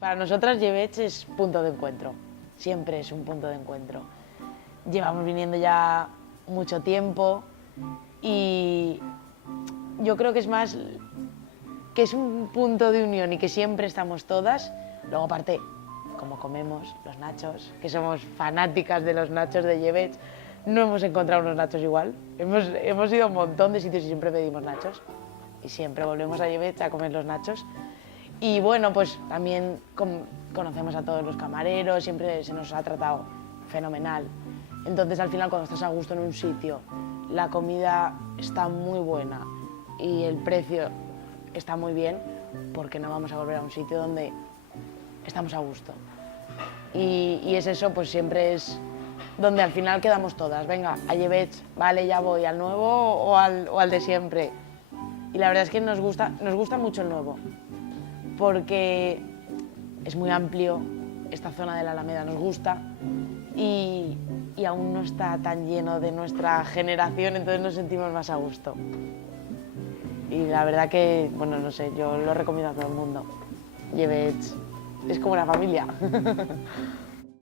Para nosotras Llevech es punto de encuentro, siempre es un punto de encuentro. Llevamos viniendo ya mucho tiempo y yo creo que es más que es un punto de unión y que siempre estamos todas. Luego aparte, como comemos los nachos, que somos fanáticas de los nachos de Llevech, no hemos encontrado unos nachos igual. Hemos ido a un montón de sitios y siempre pedimos nachos. Y siempre volvemos a Llevech a comer los nachos. Y bueno, pues también conocemos a todos los camareros, siempre se nos ha tratado fenomenal. Entonces al final cuando estás a gusto en un sitio, la comida está muy buena y el precio está muy bien, porque no vamos a volver a un sitio donde estamos a gusto. Y es eso, pues siempre es donde al final quedamos todas. Venga, a Llevech, vale, ya voy, al nuevo o al de siempre. Y la verdad es que nos gusta mucho el nuevo, porque es muy amplio, esta zona de la Alameda nos gusta y aún no está tan lleno de nuestra generación, entonces nos sentimos más a gusto. Y la verdad que, bueno, no sé, yo lo recomiendo a todo el mundo. Llevech es como una familia.